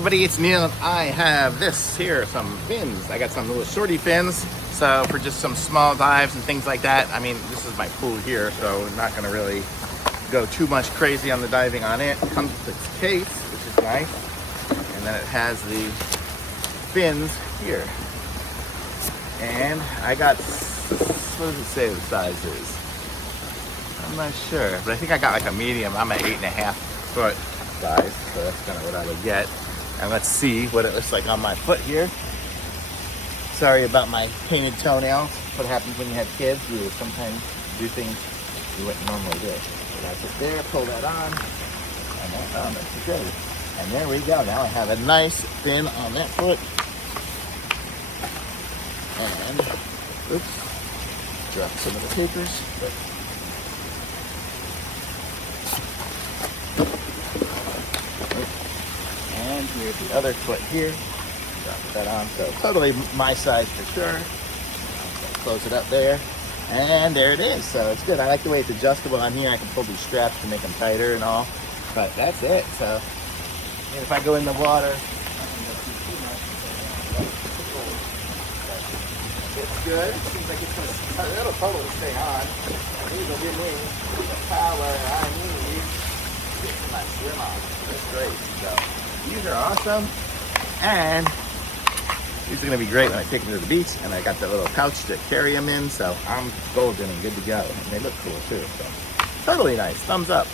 Everybody, it's Neil and I have this here, some fins. I got some little shorty fins, so for just some small dives and things like that. I mean, this is my pool here, so I'm not gonna really go too much crazy on the diving on it. It comes with its case, which is nice, and then it has the fins here. And I got, what does it say the size is? I'm not sure, but I think I got like a medium. I'm at 8.5 foot size, so that's kind of what I would get. And let's see what it looks like on my foot here. Sorry about my painted toenails. What happens when you have kids? You sometimes do things you wouldn't normally do. So that's it there, pull that on. And that's good. And there we go. Now I have a nice fin on that foot. And, oops, dropped some of the papers. But and here's the other foot here. Drop that on. So totally my size for sure. Close it up there. And there it is. So it's good. I like the way it's adjustable on here. I can pull these straps to make them tighter and all. But that's it. So if I go in the water, it's good. It seems like it'll totally stay on. These will give me the power I need to get my swim on. That's great. So these are awesome. And these are going to be great when I take them to the beach. And I got that little pouch to carry them in. So I'm golden and good to go. And they look cool too. So totally nice. Thumbs up.